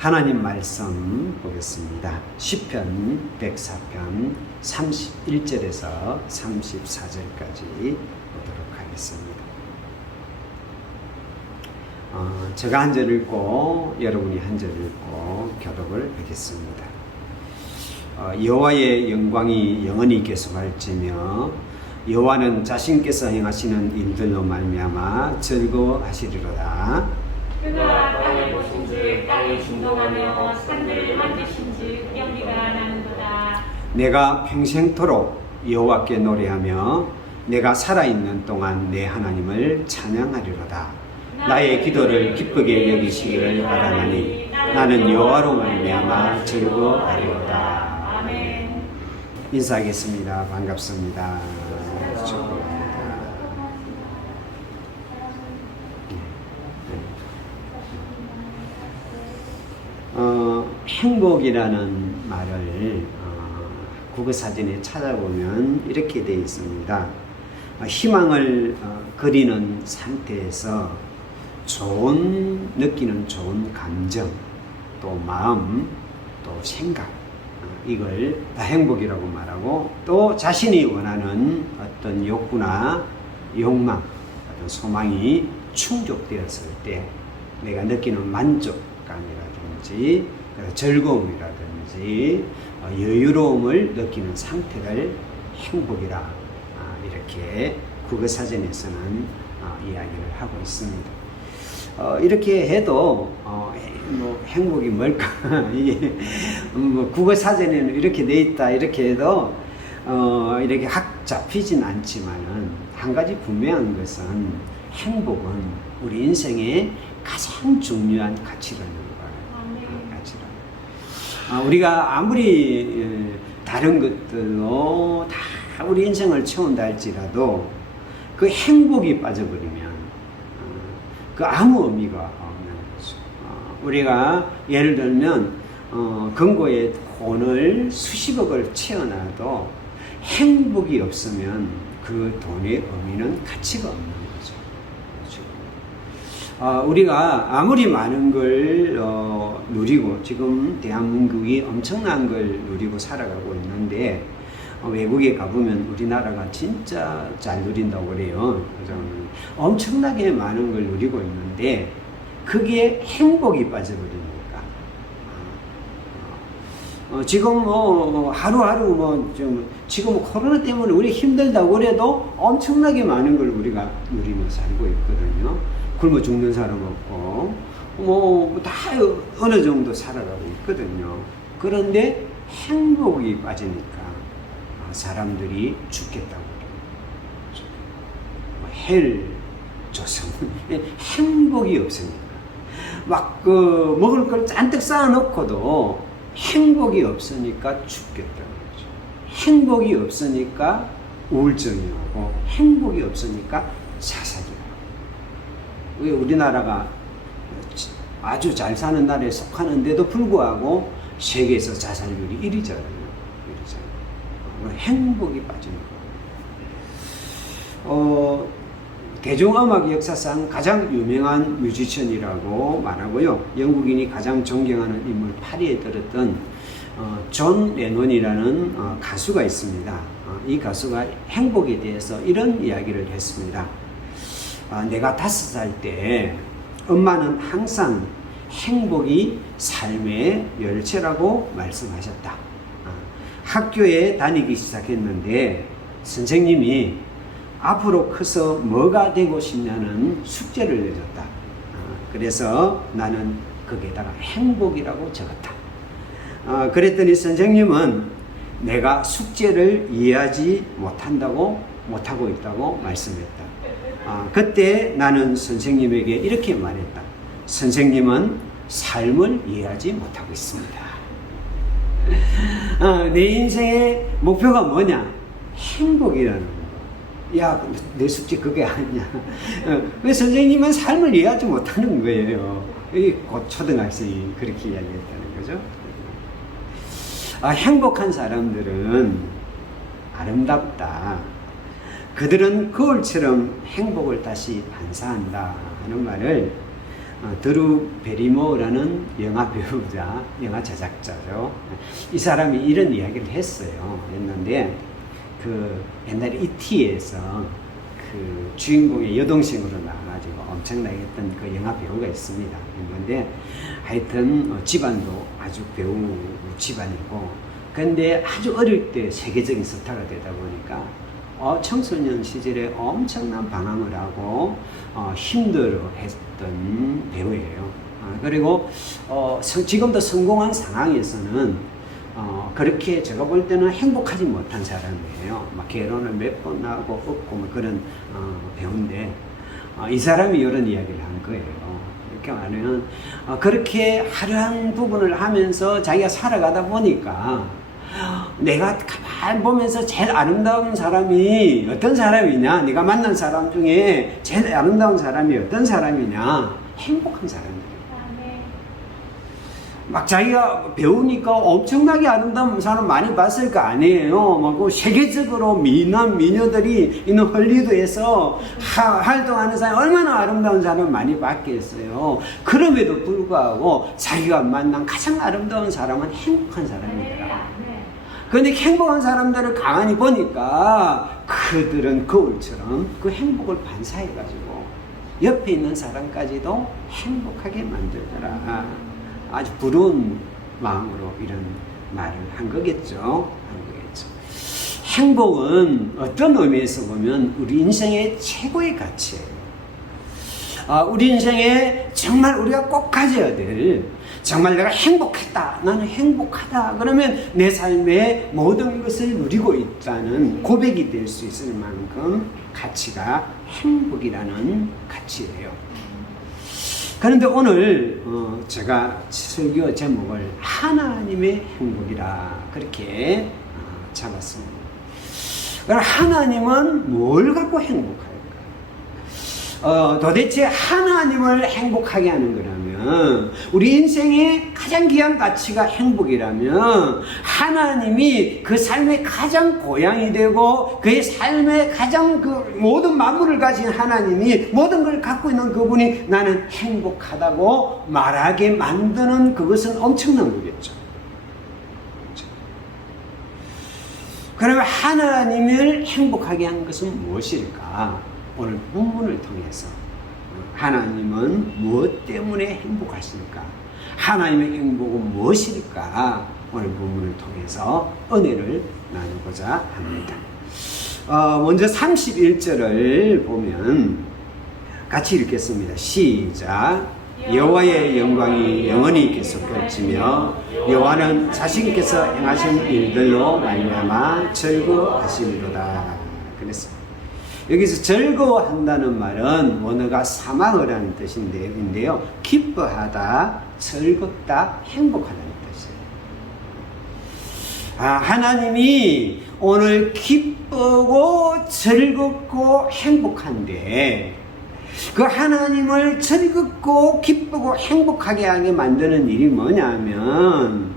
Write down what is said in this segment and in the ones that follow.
하나님 말씀 보겠습니다. 시편 104편 31절에서 34절까지 보도록 하겠습니다. 제가 한 절 읽고 여러분이 한 절 읽고 교독을 하겠습니다. 여호와의 영광이 영원히 계속할지며 여호와는 자신께서 행하시는 일들로 말미암아 즐거워하시리로다. 그가 땅을 보신즉 땅이 진동하며 산들을 만지신즉 연기가 나는도다. 내가 평생토록 여호와께 노래하며 내가 살아있는 동안 내 하나님을 찬양하리로다. 나의 기도를 기쁘게 여기시기를 바라나니 나는 여호와로 말미암아 즐거워하리로다. 아멘. 인사하겠습니다. 반갑습니다. 축복합니다. 행복이라는 말을 국어사전에 찾아보면 이렇게 되어 있습니다. 희망을 그리는 상태에서 느끼는 좋은 감정, 또 마음, 또 생각, 이걸 다 행복이라고 말하고, 또 자신이 원하는 어떤 욕구나 욕망, 어떤 소망이 충족되었을 때 내가 느끼는 만족감이라든지 즐거움이라든지 여유로움을 느끼는 상태를 행복이라 이렇게 국어사전에서는 이야기를 하고 있습니다. 이렇게 해도 행복이 뭘까? 이게 국어사전에는 이렇게 돼 있다 이렇게 해도 이렇게 확 잡히진 않지만은 한 가지 분명한 것은 행복은 우리 인생의 가장 중요한 가치라는 거예요. 우리가 아무리 다른 것들로 다 우리 인생을 채운다 할지라도 그 행복이 빠져버리면 그 아무 의미가 없는 거죠. 우리가 예를 들면 금고에 돈을 수십억을 채워놔도 행복이 없으면 그 돈의 의미는 가치가 없는 거죠. 우리가 아무리 많은 걸 누리고 지금 대한민국이 엄청난 걸 누리고 살아가고 있는데 외국에 가보면 우리나라가 진짜 잘 누린다고 그래요. 엄청나게 많은 걸 누리고 있는데 그게 행복이 빠져버리니까 지금 하루하루 지금 코로나 때문에 우리 힘들다고 그래도 엄청나게 많은 걸 우리가 누리며 살고 있거든요. 굶어 죽는 사람 없고 다 어느 정도 살아가고 있거든요. 그런데 행복이 빠지니까 사람들이 죽겠다고 그래요. 헬 조선 행복이 없으니까 먹을 걸 잔뜩 쌓아놓고도 행복이 없으니까 죽겠다는 거죠. 행복이 없으니까 우울증이 오고 행복이 없으니까 자살이 오고. 왜 우리나라가 아주 잘 사는 나라에 속하는데도 불구하고 세계에서 자살률이 1위잖아요. 행복이 빠지는 거예요. 대중음악 역사상 가장 유명한 뮤지션이라고 말하고요. 영국인이 가장 존경하는 인물 8위에 들었던 존 레논이라는 가수가 있습니다. 이 가수가 행복에 대해서 이런 이야기를 했습니다. 내가 5살 때 엄마는 항상 행복이 삶의 열쇠라고 말씀하셨다. 학교에 다니기 시작했는데 선생님이 앞으로 커서 뭐가 되고 싶냐는 숙제를 내줬다. 그래서 나는 거기에다가 행복이라고 적었다. 그랬더니 선생님은 내가 숙제를 이해하지 못하고 있다고 말씀했다. 그때 나는 선생님에게 이렇게 말했다. 선생님은 삶을 이해하지 못하고 있습니다. 내 인생의 목표가 뭐냐? 행복이라는 거. 야, 내 숙제 그게 아니야. 왜 선생님은 삶을 이해하지 못하는 거예요. 곧 초등학생이 그렇게 이야기했다는 거죠. 행복한 사람들은 아름답다. 그들은 거울처럼 행복을 다시 반사한다 하는 말을 드루 베리모어라는 영화 배우자, 영화 제작자죠. 이 사람이 이런 이야기를 했는데, 그 옛날에 E.T.에서 그 주인공의 여동생으로 나와가지고 엄청나게 했던 그 영화 배우가 있습니다. 있는데, 하여튼 집안도 아주 배우 집안이고, 근데 아주 어릴 때 세계적인 스타가 되다 보니까 청소년 시절에 엄청난 방황을 하고 힘들어 했던 배우예요. 그리고 지금도 성공한 상황에서는 그렇게 제가 볼 때는 행복하지 못한 사람이에요. 막 결혼을 몇 번 하고 없고 뭐 그런 배우인데 이 사람이 이런 이야기를 한 거예요. 이렇게 말하면 그렇게 화려한 부분을 하면서 자기가 살아가다 보니까 내가 가만 보면서 제일 아름다운 사람이 어떤 사람이냐, 네가 만난 사람 중에 제일 아름다운 사람이 어떤 사람이냐, 행복한 사람이에요. 막 자기가 배우니까 엄청나게 아름다운 사람 많이 봤을 거 아니에요. 막 세계적으로 미남, 미녀들이 있는 헐리우드에서 활동하는 사람이 얼마나 아름다운 사람을 많이 봤겠어요. 그럼에도 불구하고 자기가 만난 가장 아름다운 사람은 행복한 사람이더라. 그런데 행복한 사람들을 가만히 보니까 그들은 거울처럼 그 행복을 반사해가지고 옆에 있는 사람까지도 행복하게 만들더라. 아주 부러운 마음으로 이런 말을 한 거겠죠. 행복은 어떤 의미에서 보면 우리 인생의 최고의 가치예요. 우리 인생에 정말 우리가 꼭 가져야 될, 정말 내가 행복했다, 나는 행복하다, 그러면 내 삶의 모든 것을 누리고 있다는 고백이 될 수 있을 만큼 가치가 행복이라는 가치예요. 그런데 오늘 제가 설교 제목을 하나님의 행복이라 그렇게 잡았습니다. 그럼 하나님은 뭘 갖고 행복할까? 도대체 하나님을 행복하게 하는 거라면, 우리 인생의 가장 귀한 가치가 행복이라면, 하나님이 그 삶의 가장 고향이 되고 그의 삶의 가장 그 모든 만물을 가진 하나님이, 모든 걸 갖고 있는 그분이 나는 행복하다고 말하게 만드는 그것은 엄청난 거겠죠. 그러면 하나님을 행복하게 한 것은 무엇일까? 오늘 본문을 통해서 하나님은 무엇 때문에 행복하실까? 하나님의 행복은 무엇일까? 오늘 본문을 통해서 은혜를 나누고자 합니다. 먼저 31절을 보면 같이 읽겠습니다. 시작. 여호와의 영광이 영원히 계속 펼치며 여호와는 자신께서 행하신 일들로 말미암아 즐거워하시리로다. 그랬습니다. 여기서 즐거워한다는 말은 원어가 사망을 하는 뜻인데요. 기뻐하다, 즐겁다, 행복하다는 뜻이에요. 하나님이 오늘 기쁘고 즐겁고 행복한데, 그 하나님을 즐겁고 기쁘고 행복하게 하게 만드는 일이 뭐냐면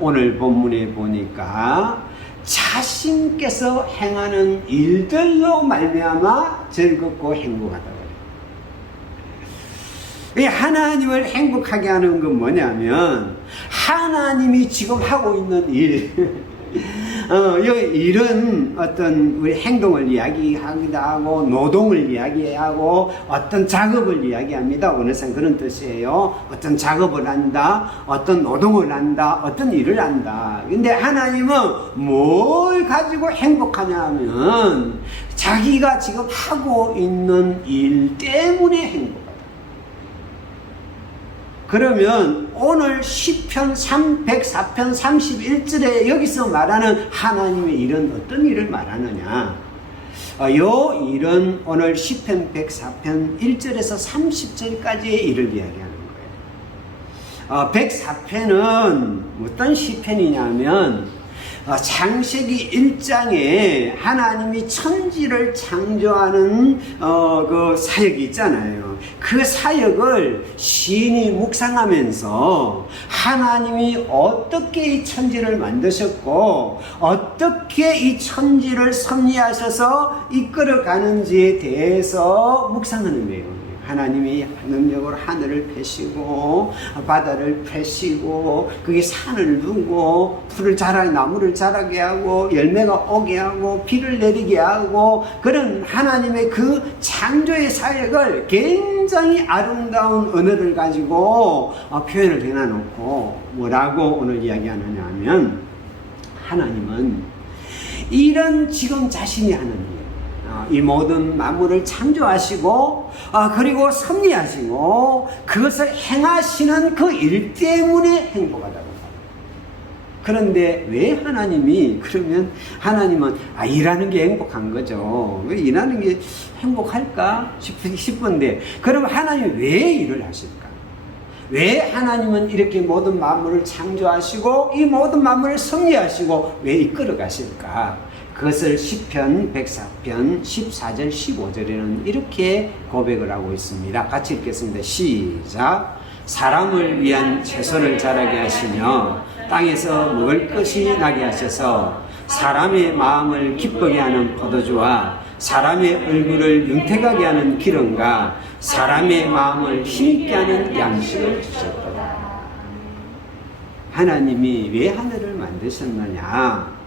오늘 본문에 보니까 자신께서 행하는 일들로 말미암아 즐겁고 행복하다고 해요. 하나님을 행복하게 하는 건 뭐냐면 하나님이 지금 하고 있는 일, 이런 어떤 우리 행동을 이야기하기도 하고 노동을 이야기하고 어떤 작업을 이야기합니다. 원어상 그런 뜻이에요. 어떤 작업을 한다, 어떤 노동을 한다, 어떤 일을 한다. 근데 하나님은 뭘 가지고 행복하냐 하면 자기가 지금 하고 있는 일 때문에 행복하다. 그러면 오늘 시편 104편 31절에 여기서 말하는 하나님의 일은 어떤 일을 말하느냐? 요 일은 오늘 시편 104편 1절에서 30절까지의 일을 이야기하는 거예요. 104편은 어떤 시편이냐면 창세기 1장에 하나님이 천지를 창조하는 그 사역이 있잖아요. 그 사역을 시인이 묵상하면서 하나님이 어떻게 이 천지를 만드셨고 어떻게 이 천지를 섭리하셔서 이끌어가는지에 대해서 묵상하는 내용이에요. 하나님이 능력으로 하늘을 펴시고 바다를 펴시고 거기 산을 두고 풀을 자라게 나무를 자라게 하고 열매가 오게 하고 비를 내리게 하고 그런 하나님의 그 창조의 사역을 굉장히 아름다운 언어를 가지고 표현을 해놔놓고 뭐라고 오늘 이야기하느냐 하면 하나님은 이런 지금 자신이 하는 일 이 모든 만물을 창조하시고 그리고 섭리하시고 그것을 행하시는 그 일 때문에 행복하다고. 그런데 왜 하나님이 그러면 하나님은 일하는 게 행복한 거죠. 왜 일하는 게 행복할까 싶은데 그럼 하나님이 왜 일을 하실까? 왜 하나님은 이렇게 모든 만물을 창조하시고 이 모든 만물을 섭리하시고 왜 이끌어 가실까? 그것을 시편 104편 14절 15절에는 이렇게 고백을 하고 있습니다. 같이 읽겠습니다. 시작. 사람을 위한 채소를 자라게 하시며 땅에서 먹을 것이 나게 하셔서 사람의 마음을 기쁘게 하는 포도주와 사람의 얼굴을 윤택하게 하는 기름과 사람의 마음을 힘있게 하는 양식을 주셨다. 하나님이 왜 하늘을 만드셨느냐?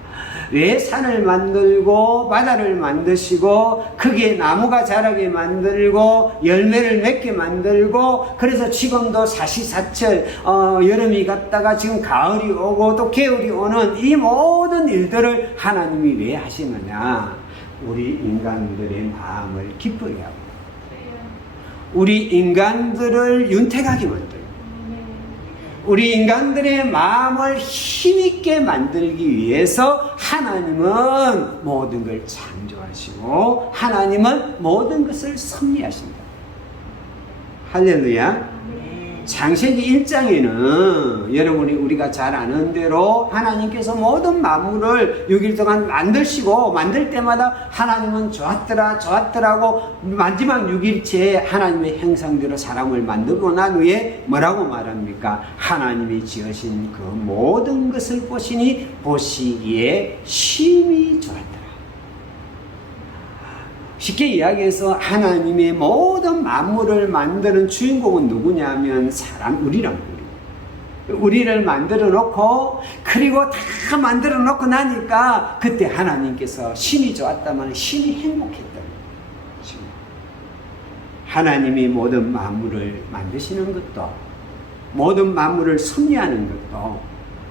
왜 산을 만들고 바다를 만드시고 거기에 나무가 자라게 만들고 열매를 맺게 만들고 그래서 지금도 사시사철 여름이 갔다가 지금 가을이 오고 또 겨울이 오는 이 모든 일들을 하나님이 왜 하시느냐? 우리 인간들의 마음을 기쁘게 하고 우리 인간들을 윤택하게 만들고 우리 인간들의 마음을 힘있게 만들기 위해서 하나님은 모든 걸 창조하시고 하나님은 모든 것을 섭리하신다. 할렐루야. 창세기 1장에는 여러분이 우리가 잘 아는 대로 하나님께서 모든 만물을 6일 동안 만드시고 만들 때마다 하나님은 좋았더라고 마지막 6일째에 하나님의 형상대로 사람을 만들고 난 후에 뭐라고 말합니까? 하나님이 지으신 그 모든 것을 보시기에 심히 좋았다. 쉽게 이야기해서 하나님의 모든 만물을 만드는 주인공은 누구냐면 우리를 만들어 놓고 그리고 다 만들어 놓고 나니까 그때 하나님께서 심히 좋았다면 심히 행복했다는 거죠. 하나님이 모든 만물을 만드시는 것도 모든 만물을 섭리하는 것도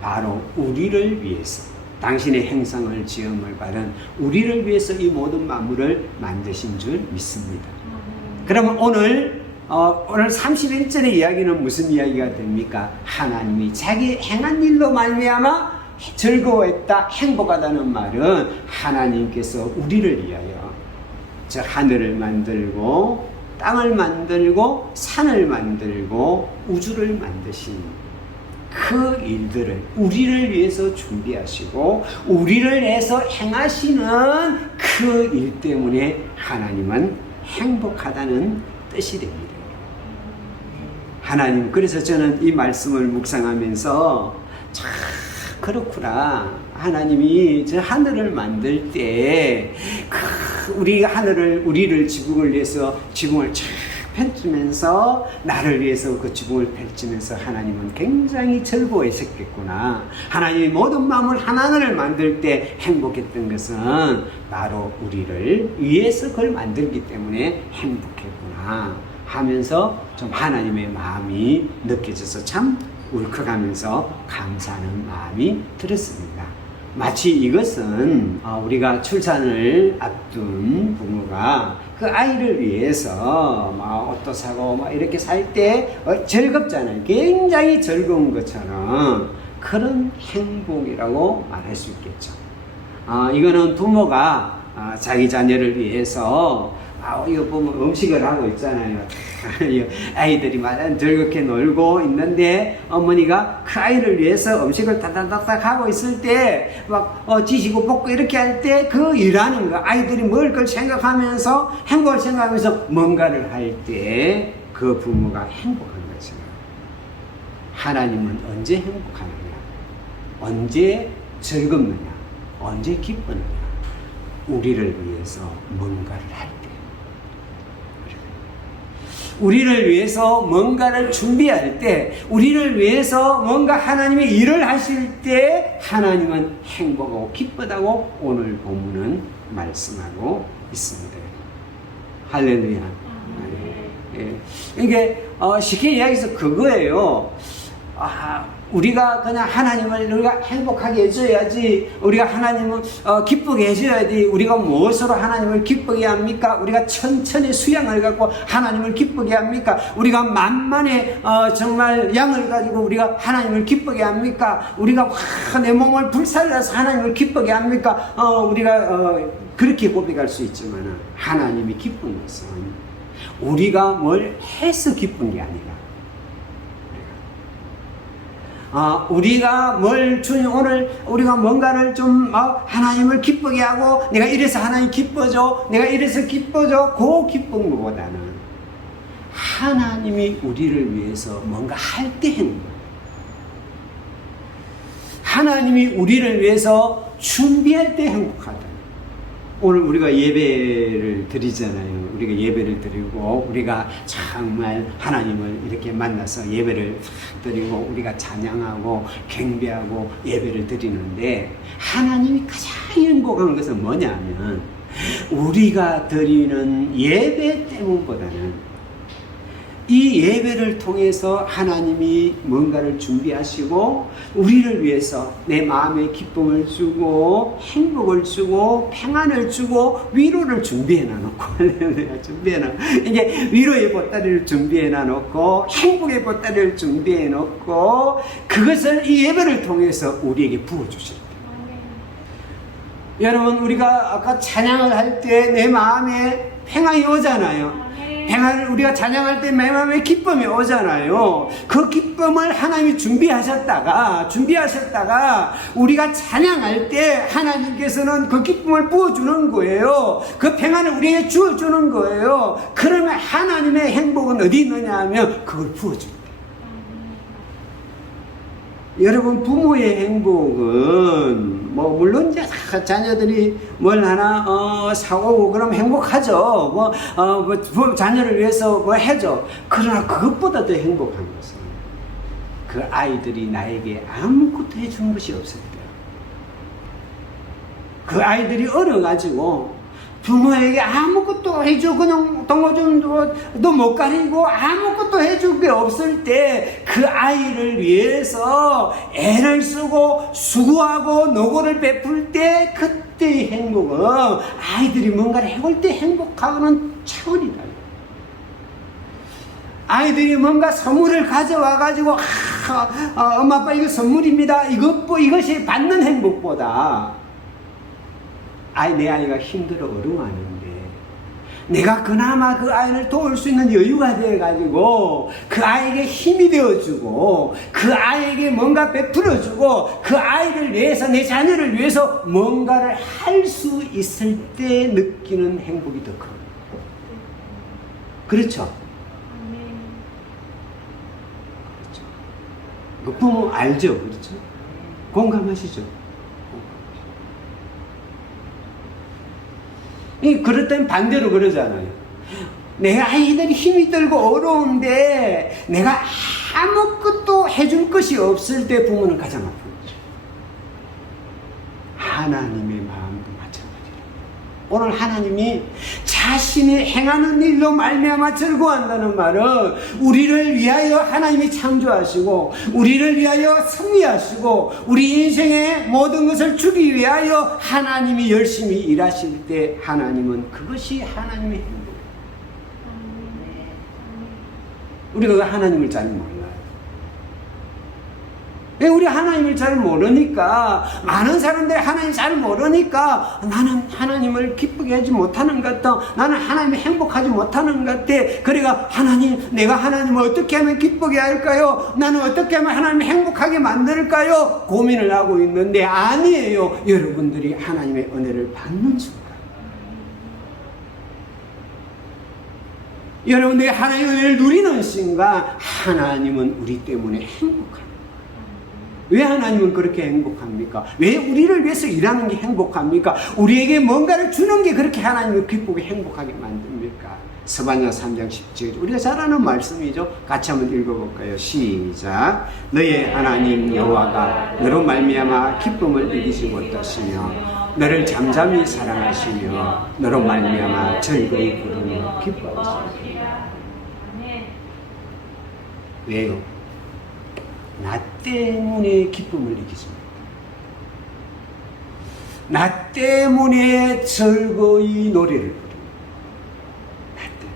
바로 우리를 위해서 당신의 행성을 지음을 받은 우리를 위해서 이 모든 만물을 만드신 줄 믿습니다. 그러면 오늘 31절의 이야기는 무슨 이야기가 됩니까? 하나님이 자기 행한 일로 말미암아 즐거워했다, 행복하다는 말은 하나님께서 우리를 위하여 저 하늘을 만들고 땅을 만들고 산을 만들고 우주를 만드신 그 일들을 우리를 위해서 준비하시고 우리를 위해서 행하시는 그 일 때문에 하나님은 행복하다는 뜻이 됩니다. 하나님, 그래서 저는 이 말씀을 묵상하면서 참 그렇구나. 하나님이 저 하늘을 만들 때 우리를 지붕을 위해서 지붕을 쫙 펼치면서 나를 위해서 그 지붕을 펼치면서 하나님은 굉장히 즐거워했었겠구나. 하나님이 모든 마음을 하나를 만들 때 행복했던 것은 바로 우리를 위해서 그걸 만들기 때문에 행복했구나 하면서 좀 하나님의 마음이 느껴져서 참 울컥하면서 감사하는 마음이 들었습니다. 마치 이것은 우리가 출산을 앞둔 부모가 그 아이를 위해서 막 옷도 사고 막 이렇게 살 때 즐겁잖아요. 굉장히 즐거운 것처럼 그런 행복이라고 말할 수 있겠죠. 이거는 부모가 자기 자녀를 위해서 이거 보면 음식을 하고 있잖아요. 아이들이 막 즐겁게 놀고 있는데 어머니가 그 아이를 위해서 음식을 따닥따닥 하고 있을 때 막 지지고 볶고 이렇게 할 때 그 일하는 거 아이들이 먹을 걸 생각하면서 행복을 생각하면서 뭔가를 할 때 그 부모가 행복한 거죠. 하나님은 언제 행복하느냐? 언제 즐겁느냐? 언제 기쁘느냐? 우리를 위해서 뭔가를 할 때. 우리를 위해서 뭔가를 준비할 때, 우리를 위해서 뭔가 하나님의 일을 하실 때 하나님은 행복하고 기쁘다고 오늘 본문은 말씀하고 있습니다. 할렐루야. 예. 이게 쉽게 이야기해서 그거예요. 우리가 그냥 하나님을 우리가 행복하게 해줘야지, 우리가 하나님을 기쁘게 해줘야지, 우리가 무엇으로 하나님을 기쁘게 합니까? 우리가 천천히 수양을 갖고 하나님을 기쁘게 합니까? 우리가 만만의 정말 양을 가지고 우리가 하나님을 기쁘게 합니까? 우리가 내 몸을 불살라서 하나님을 기쁘게 합니까? 우리가 그렇게 고백할 수 있지만 하나님이 기쁜 것은 우리가 뭘 해서 기쁜 게 아니라, 우리가 오늘 우리가 뭔가를 좀 하나님을 기쁘게 하고, 내가 이래서 하나님 기뻐져, 내가 이래서 기뻐져, 그 기쁜 것보다는 하나님이 우리를 위해서 뭔가 할 때 행복, 하나님이 우리를 위해서 준비할 때 행복하다. 오늘 우리가 예배를 드리잖아요. 우리가 예배를 드리고 우리가 정말 하나님을 이렇게 만나서 예배를 드리고 우리가 찬양하고 경배하고 예배를 드리는데, 하나님이 가장 행복한 것은 뭐냐면 우리가 드리는 예배 때문보다는 이 예배를 통해서 하나님이 뭔가를 준비하시고 우리를 위해서 내 마음에 기쁨을 주고 행복을 주고 평안을 주고 위로를 준비해 놔놓고 이게 위로의 보따리를 준비해 놔놓고 행복의 보따리를 평안해 놓고 그것을 이 예배를 통해서 우리에게 부어주시는 거예요. 여러분, 우리가 아까 찬양을 할 때 내 마음에 평안이 오잖아요. 평안을 우리가 찬양할 때 내 마음에 기쁨이 오잖아요. 그 기쁨을 하나님이 준비하셨다가 우리가 찬양할 때 하나님께서는 그 기쁨을 부어주는 거예요. 그 평안을 우리에게 주어주는 거예요. 그러면 하나님의 행복은 어디 있느냐 하면 그걸 부어줍니다. 여러분, 부모의 행복은 물론 이제 자녀들이 뭘 하나 사오고 그럼 행복하죠. 자녀를 위해서 해줘. 그러나 그것보다 더 행복한 것은 그 아이들이 나에게 아무것도 해준 것이 없을 때, 그 아이들이 어려가지고 부모에게 아무것도 해주고 그냥 동호점도 못 가리고 아무것도 해줄 게 없을 때 그 아이를 위해서 애를 쓰고 수고하고 노고를 베풀 때 그때의 행복은 아이들이 뭔가를 해볼 때 행복하는 차원이 달라요. 아이들이 뭔가 선물을 가져와 가지고 엄마 아빠 이거 선물입니다, 이것이 받는 행복보다 내 아이가 힘들어 어려워하는데 내가 그나마 그 아이를 도울 수 있는 여유가 되어가지고 그 아이에게 힘이 되어주고 그 아이에게 뭔가 베풀어주고 그 아이를 위해서, 내 자녀를 위해서 뭔가를 할 수 있을 때 느끼는 행복이 더 커요. 그렇죠? 그렇죠. 그 부모 알죠? 그렇죠? 공감하시죠? 그렇다면 반대로 그러잖아요. 내 아이들이 힘이 들고 어려운데 내가 아무것도 해줄 것이 없을 때 부모는 가장 아픈 거죠. 하나님의 마음도 마찬가지예요. 오늘 하나님이 자신이 행하는 일로 말미암아 즐거워한다는 말은 우리를 위하여 하나님이 창조하시고 우리를 위하여 승리하시고 우리 인생의 모든 것을 주기 위하여 하나님이 열심히 일하실 때 하나님은 그것이 하나님의 행복이에요. 우리가 그 하나님을 잘 몰라요. 우리 하나님을 잘 모르니까, 많은 사람들이 하나님 잘 모르니까 나는 하나님을 기쁘게 하지 못하는 것 같다, 나는 하나님을 행복하지 못하는 것 같아. 그러니까 내가 하나님을 어떻게 하면 기쁘게 할까요? 나는 어떻게 하면 하나님을 행복하게 만들까요? 고민을 하고 있는데 아니에요. 여러분들이 하나님의 은혜를 받는 순간, 여러분들이 하나님의 은혜를 누리는 순간 하나님은 우리 때문에 행복합니다. 왜 하나님은 그렇게 행복합니까? 왜 우리를 위해서 일하는 게 행복합니까? 우리에게 뭔가를 주는 게 그렇게 하나님을 기쁘게 행복하게 만듭니까? 스바냐 3장 17절. 우리가 잘 아는 말씀이죠. 같이 한번 읽어볼까요? 시작. 너의 하나님 여호와가 너로 말미암아 기쁨을 이기지 못하시며 너를 잠잠히 사랑하시며 너로 말미암아 즐거이 부르며 기뻐하시리라. 왜요? 나 때문에 기쁨을 이기십니다. 나 때문에 즐거이 노래를 부릅니다. 나 때문에.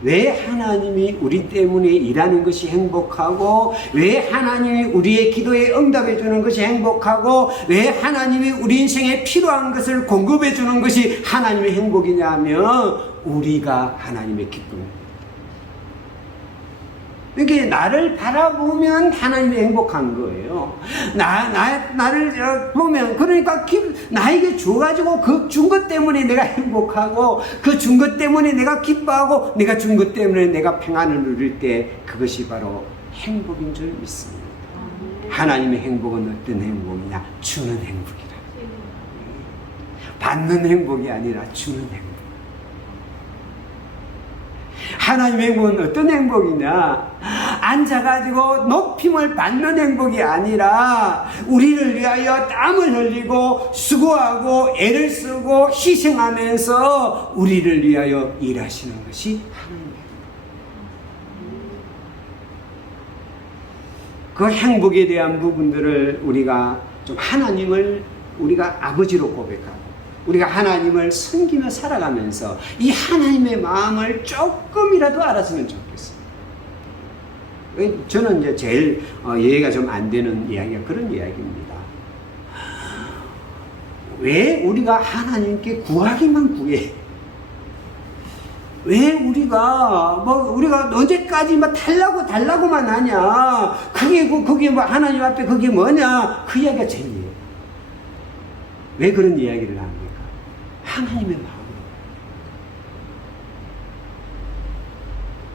왜 하나님이 우리 때문에 일하는 것이 행복하고, 왜 하나님이 우리의 기도에 응답해 주는 것이 행복하고, 왜 하나님이 우리 인생에 필요한 것을 공급해 주는 것이 하나님의 행복이냐면 우리가 하나님의 기쁨입니다. 이게 나를 바라보면 하나님이 행복한 거예요. 나를 보면, 그러니까 나에게 줘가지고 그 준 것 때문에 내가 행복하고, 그 준 것 때문에 내가 기뻐하고, 내가 준 것 때문에 내가 평안을 누릴 때 그것이 바로 행복인 줄 믿습니다. 하나님의 행복은 어떤 행복이냐? 주는 행복이라. 받는 행복이 아니라 주는 행복. 하나님의 행복은 어떤 행복이냐? 앉아가지고 높임을 받는 행복이 아니라 우리를 위하여 땀을 흘리고 수고하고 애를 쓰고 희생하면서 우리를 위하여 일하시는 것이 하나님의 행복. 그 행복에 대한 부분들을 우리가 좀 하나님을 우리가 아버지로 고백하고 우리가 하나님을 섬기며 살아가면서 이 하나님의 마음을 조금이라도 알았으면 좋겠어요. 저는 이제 제일 이해가 좀 안 되는 이야기가 그런 이야기입니다. 왜 우리가 하나님께 구하기만 구해? 왜 우리가 언제까지 달라고만 하냐? 그게 하나님 앞에 그게 뭐냐? 그 이야기가 제일이에요. 왜 그런 이야기를 합니까? 하나님의 마음으로.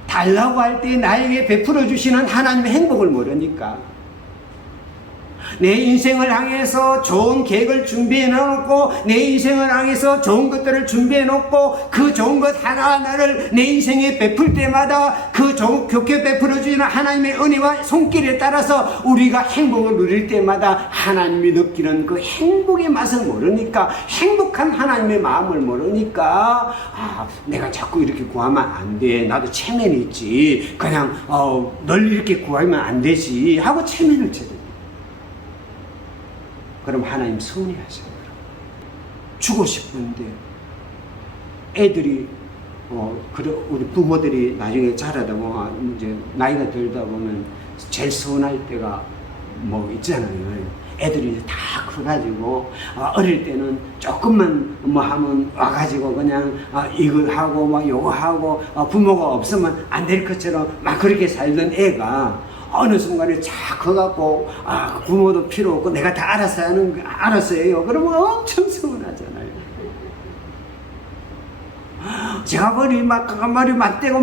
달라고 할 때 나에게 베풀어 주시는 하나님의 행복을 모르니까. 내 인생을 향해서 좋은 계획을 준비해 놓고, 내 인생을 향해서 좋은 것들을 준비해 놓고, 그 좋은 것 하나하나를 내 인생에 베풀 때마다 그 좋게 베풀어 주시는 하나님의 은혜와 손길에 따라서 우리가 행복을 누릴 때마다 하나님이 느끼는 그 행복의 맛을 모르니까, 행복한 하나님의 마음을 모르니까, 내가 자꾸 이렇게 구하면 안 돼. 나도 체면이 있지. 그냥 널 이렇게 구하면 안 되지 하고 체면을 쳐요. 그럼 하나님 서운해하세요. 주고 싶은데 애들이 우리 부모들이 나중에 자라다 보면 이제 나이가 들다 보면 제일 서운할 때가 뭐 있잖아요. 애들이 이제 다 커가지고 어릴 때는 조금만 뭐 하면 와가지고 그냥 이거 하고 막 요거 하고 부모가 없으면 안 될 것처럼 막 그렇게 살던 애가 어느 순간에 착 커갖고 부모도 필요 없고 내가 다 알아서 해요. 그러면 엄청 서운하잖아요. 제가 머리 맞대고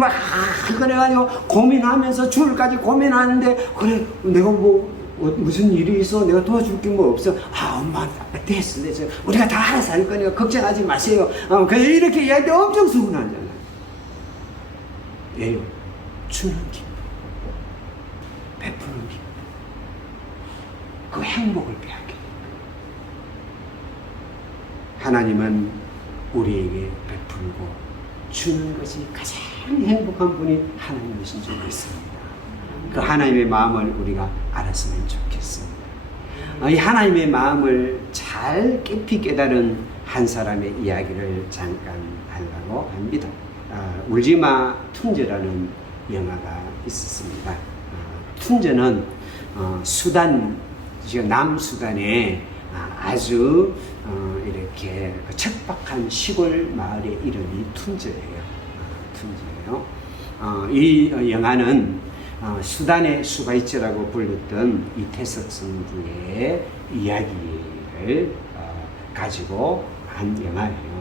그래가지고 고민하면서 줄까지 고민하는데, 그래 내가 무슨 일이 있어? 내가 도와줄 게 뭐 없어? 엄마 됐어. 우리가 다 알아서 할 거니까 걱정하지 마세요. 그래서 이렇게 이야기할 때 엄청 서운하잖아요. 왜요? 주는 기쁨, 베푸는 기쁨, 그 행복을 빼앗기니까. 하나님은 우리에게 베풀고 주는 것이 가장 행복한 분이 하나님이신 줄 믿습니다. 그 하나님의 마음을 우리가 알았으면 좋겠습니다. 이 하나님의 마음을 잘 깊이 깨달은 한 사람의 이야기를 잠깐 하려고 합니다. 울지마 툰제라는 영화가 있었습니다. 툰제는 수단, 지금 남수단에 아주 이렇게 척박한 시골 마을의 이름이 툰제예요. 이 영화는 수단의 수바이츠라고 불렀던 이태석 성주의 이야기를 가지고 한 영화예요.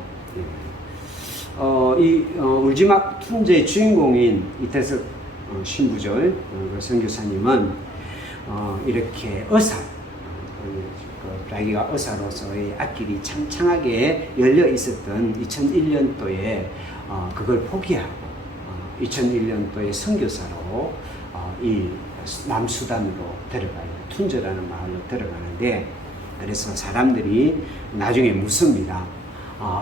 이 울지마 툰제의 주인공인 이태석 신부절 선교사님은 이렇게 자기가 의사로서의 앞길이 창창하게 열려 있었던 2001년도에 그걸 포기하고 2001년도에 선교사로 이 남수단으로 들어가요. 툰저라는 마을로 들어가는데, 그래서 사람들이 나중에 묻습니다.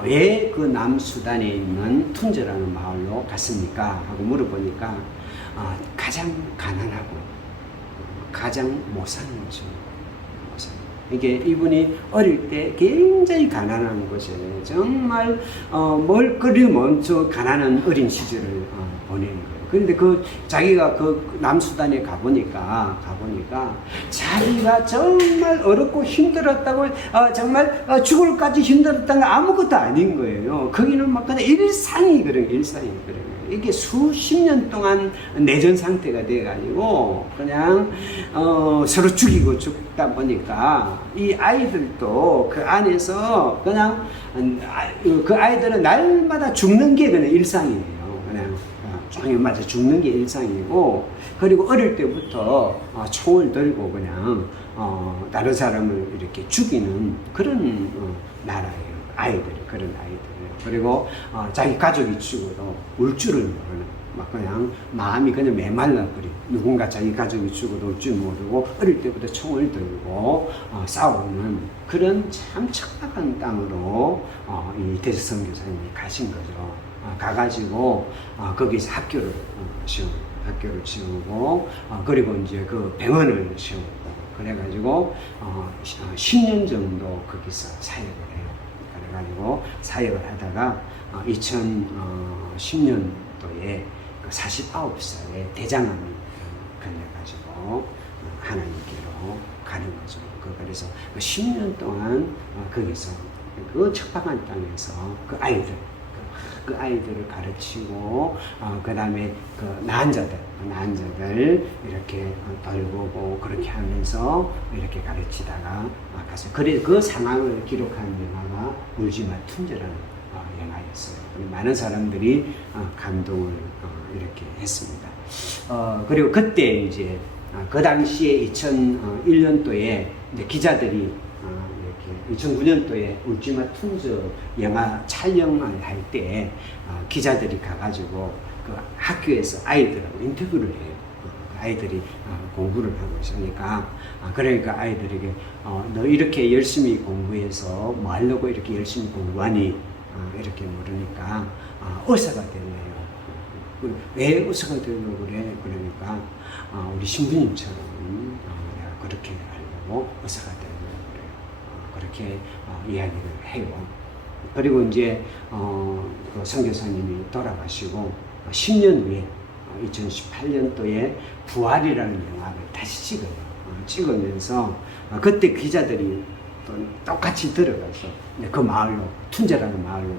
왜 그 남수단에 있는 툰저라는 마을로 갔습니까? 하고 물어보니까 가장 가난하고 가장 못 사는 곳입니다. 이게 이분이 어릴 때 굉장히 가난한 곳에 정말 먹거리 먼저 가난한 어린 시절을 보내는 거예요. 그런데 자기가 그 남수단에 가보니까 자기가 정말 어렵고 힘들었다고 정말 죽을까지 힘들었다는 거 아무것도 아닌 거예요. 거기는 막 그냥 일상이 그런 이게 수십 년 동안 내전 상태가 돼가지고 그냥 서로 죽이고 죽다 보니까 이 아이들도 그 안에서 그냥 그 아이들은 날마다 죽는 게 그냥 일상이에요. 그냥 총에 맞아 죽는 게 일상이고, 그리고 어릴 때부터 총을 들고 그냥 다른 사람을 이렇게 죽이는 그런 나라예요. 그런 아이들. 그리고 자기 가족이 죽어도 울 줄을 모르는, 막 그냥 마음이 그냥 메말라버린, 누군가 자기 가족이 죽어도 울 줄 모르고 어릴 때부터 총을 들고 싸우는 그런 참 척박한 땅으로 이 대서 선교사님이 가신 거죠. 가가지고 거기서 학교를 지우고 그리고 이제 그 병원을 지우고 그래가지고 10년 정도 거기서 사역을 해요. 그래가지고 사역을 하다가 2010년도에 그 49살에 대장암이 걸려가지고 하나님께로 가는 거죠. 그래서 그 10년 동안 거기서 그 척박한 땅에서 그 아이들을 가르치고 그 다음에 그 난자들 이렇게 돌보고 그렇게 하면서 이렇게 가르치다가 가서 그래 그 상황을 기록한 영화가 울지마 툰저라는 영화였어요. 많은 사람들이 감동을 이렇게 했습니다. 그리고 그때 이제 그 당시에 2001년도에 기자들이 2009년도에 울지마 툰저 영화 촬영을 할 때 기자들이 가가지고 그 학교에서 아이들하고 인터뷰를 해요. 아이들이 공부를 하고 있으니까 그러니까 아이들에게 너 이렇게 열심히 공부해서 뭐 하려고 이렇게 열심히 공부하니? 이렇게 물으니까 의사가 되네요. 왜 의사가 되려고 그래? 그러니까 우리 신부님처럼 내가 그렇게 하려고 의사가 되려고 그래요. 그렇게 이야기를 해요. 그리고 이제 그 선교사님이 돌아가시고 10년 후에 2018년도에 부활이라는 영화를 다시 찍어요. 찍으면서 그때 기자들이 또 똑같이 들어가서 그 마을로, 툰저라는 마을로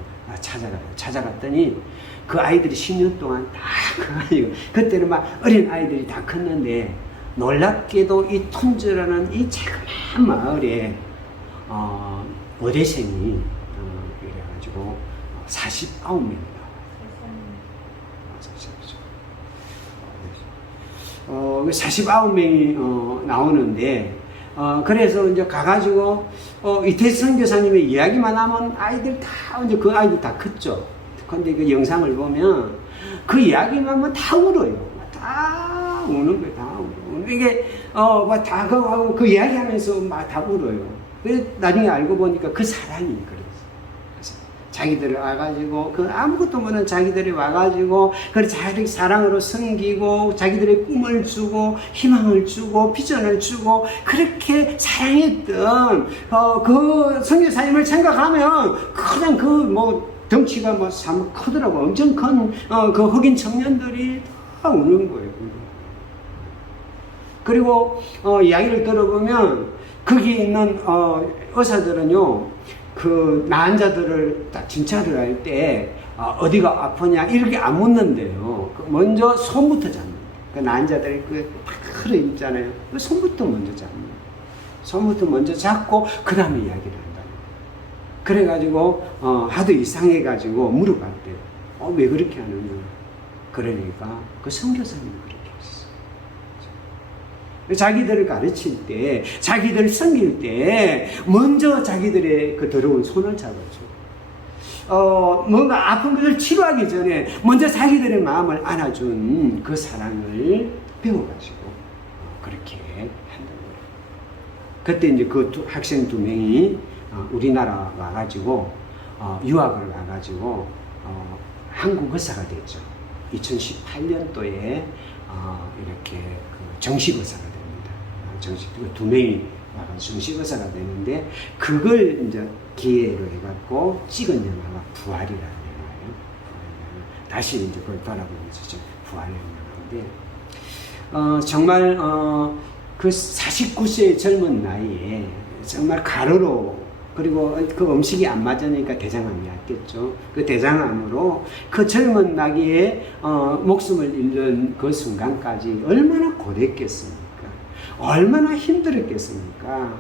찾아갔더니 그 아이들이 10년 동안 다 커가지고, 그때는 막 어린 아이들이 다 컸는데 놀랍게도 이 툰저라는 이 자그마한 마을에 어대생이 이래가지고 49명이다. 49명이 나오는데 그래서 이제 가가지고 이태수 선교사님의 이야기만 하면 아이들 다 이제 그 아이들 다 컸죠. 근데 그 영상을 보면 그 이야기만 하면 다 울어요. 다 우는 거예요. 다 울어. 이게 다 그 이야기하면서 막 다 울어요. 그래서 나중에 알고 보니까 그 사랑이 그래서 자기들을 와가지고 그 아무것도 모르는 자기들이 와가지고 그 자기 사랑으로 섬기고 자기들의 꿈을 주고 희망을 주고 비전을 주고 그렇게 사랑했던 그 선교사님을 생각하면 그냥 그 뭐 덩치가 뭐 참 크더라고. 엄청 큰 그 흑인 청년들이 다 우는 거예요. 그리고 이야기를 들어보면 거기 있는 의사들은요, 그 난자들을 딱 진찰을 할 때 어디가 아프냐 이렇게 안 묻는데요. 먼저 손부터 잡는. 그 난자들이 그 있잖아요. 그 손부터 먼저 잡는. 손부터 먼저 잡고 그 다음에 이야기를 한다. 그래가지고 하도 이상해가지고 물어봤대요. 왜 그렇게 하느냐. 그러니까 그 선교사님이 그렇게 했어요. 자기들을 가르칠 때, 자기들 섬길 때 먼저 자기들의 그 더러운 손을 잡아줘. 뭔가 아픈 것을 치료하기 전에 먼저 자기들의 마음을 안아준 그 사랑을 배워가지고 그렇게 한다는 거예요. 그때 이제 그 학생 2명이 우리나라 와가지고 유학을 와가지고 한국 의사가 됐죠. 2018년도에 이렇게 그 정식 의사가 됩니다. 정식 2명이 와가지고 정식 의사가 되는데 그걸 이제 기회로 해갖고 찍은 영화가 부활이라는 영화예요. 다시 이제 그걸 돌아보면서 부활이라는 영화인데 정말 그 49세의 젊은 나이에 정말 가로로 그리고 그 음식이 안 맞으니까 대장암이 왔겠죠. 그 대장암으로 그 젊은 나이에 목숨을 잃는 그 순간까지 얼마나 고됐겠습니까? 얼마나 힘들었겠습니까?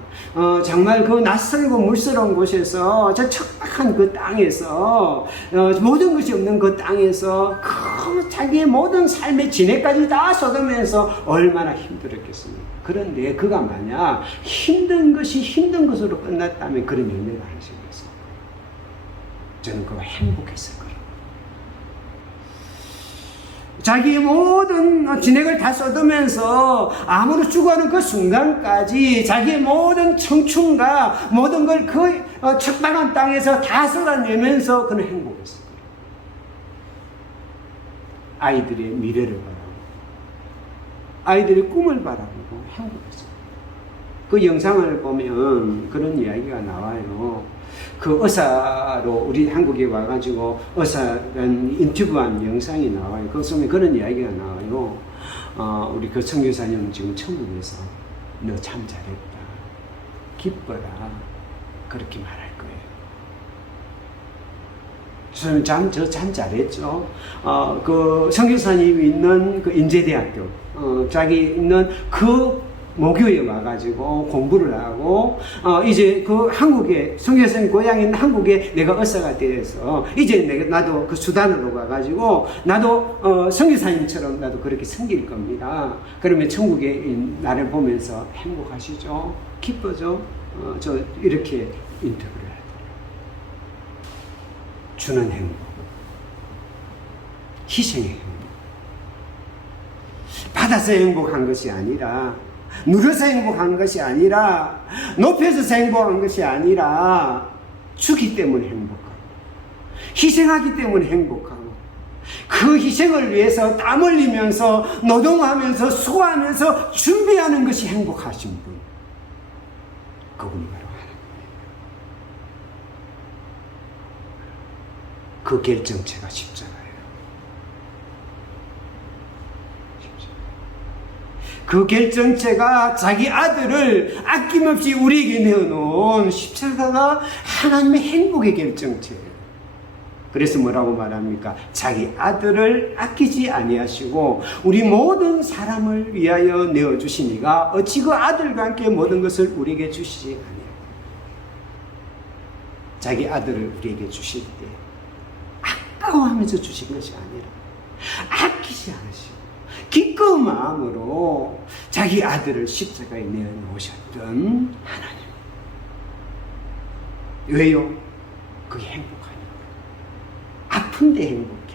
정말 그 낯설고 물스러운 곳에서 저 척박한 그 땅에서 모든 것이 없는 그 땅에서 그 자기의 모든 삶의 진해까지 다 쏟으면서 얼마나 힘들었겠습니까? 그런데 그가 만약 힘든 것이 힘든 것으로 끝났다면 그런 연애를 하시겠어요? 저는 그가 행복했을 거예요. 자기의 모든 진액을 다 쏟으면서 암으로 죽어가는 그 순간까지 자기의 모든 청춘과 모든 걸 그 척박한 땅에서 다 쏟아내면서 그는 행복했을 거예요. 아이들의 미래를 바라보고 아이들의 꿈을 바라보고 행복했어요. 그 영상을 보면 그런 이야기가 나와요. 그 의사로 우리 한국에 와가지고 의사는 인터뷰한 영상이 나와요. 그 속에 그런 이야기가 나와요. 우리 그 선교사님 지금 천국에서 너 참 잘했다. 기뻐라. 그렇게 말할 거예요. 저 참 잘했죠. 그 선교사님이 있는 그 인제대학교, 자기 있는 그 모교에 와가지고 공부를 하고 이제 그 한국에 선교사님 고향에 있는 한국에 내가 의사가 되어서 이제 나도 그 수단으로 가가지고 나도 선교사님처럼 나도 그렇게 섬길 겁니다. 그러면 천국에 나를 보면서 행복하시죠? 기뻐죠? 저 이렇게 인터뷰를 하더라고요. 주는 행복, 희생의 행복, 받아서 행복한 것이 아니라 누려서 행복한 것이 아니라 높여서 행복한 것이 아니라 주기 때문에 행복하고 희생하기 때문에 행복하고 그 희생을 위해서 땀 흘리면서 노동하면서 수고하면서 준비하는 것이 행복하신 분, 그분이 바로 하나님이에요. 그 결정체가 십자가예요. 그 결정체가 자기 아들을 아낌없이 우리에게 내어놓은 십자가가 하나님의 행복의 결정체예요. 그래서 뭐라고 말합니까? 자기 아들을 아끼지 아니하시고 우리 모든 사람을 위하여 내어주시니가 어찌 그 아들과 함께 모든 것을 우리에게 주시지 아니하고. 자기 아들을 우리에게 주실 때 아까워하면서 주신 것이 아니라 아끼지 않으시고 기꺼운 마음으로 자기 아들을 십자가에 내어놓으셨던 하나님. 왜요? 그게 행복하니까. 아픈데 행복해.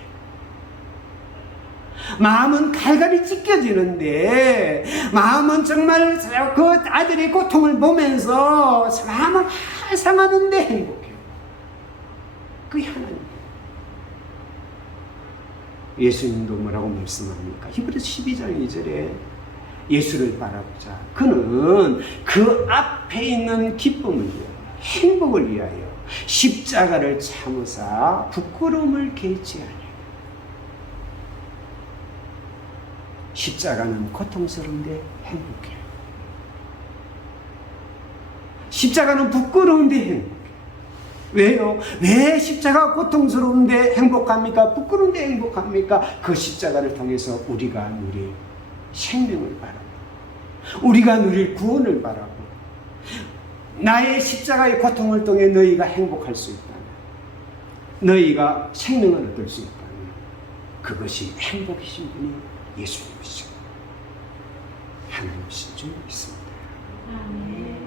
마음은 갈갈이 찢겨지는데, 마음은 정말 그 아들의 고통을 보면서 마음은 상하는데 행복해요. 그게 하나님. 예수님도 뭐라고 말씀합니까? 히브리서 12장 2절에 예수를 바라보자. 그는 그 앞에 있는 기쁨을 위하여, 행복을 위하여 십자가를 참으사 부끄러움을 개치 아니하고. 십자가는 고통스러운데 행복해요. 십자가는 부끄러운데 행복해요. 왜요? 왜 십자가 고통스러운데 행복합니까? 부끄러운데 행복합니까? 그 십자가를 통해서 우리가 누릴 생명을 바라고, 우리가 누릴 구원을 바라고, 나의 십자가의 고통을 통해 너희가 행복할 수 있다면, 너희가 생명을 얻을 수 있다면 그것이 행복이신 분이 예수님이시고 하나님이신 줄 믿습니다. 아멘.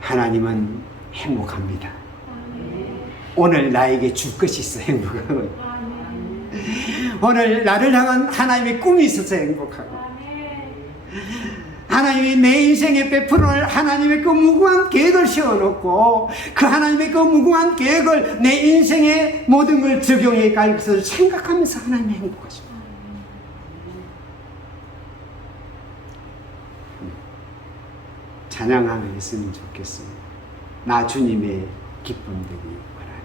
하나님은 행복합니다. 아멘. 오늘 나에게 줄 것이 있어 행복하고, 아멘. 오늘 나를 향한 하나님의 꿈이 있어서 행복하고, 아멘. 하나님이 내 인생에 베풀어 하나님의 그 무궁한 계획을 세워놓고 그 하나님의 그 무궁한 계획을 내 인생의 모든 걸 적용해 갈 것을 생각하면서 하나님이 행복하십니다. 찬양 하나 있으면 좋겠습니다. 나 주님의 기쁨 되기 바랍니다.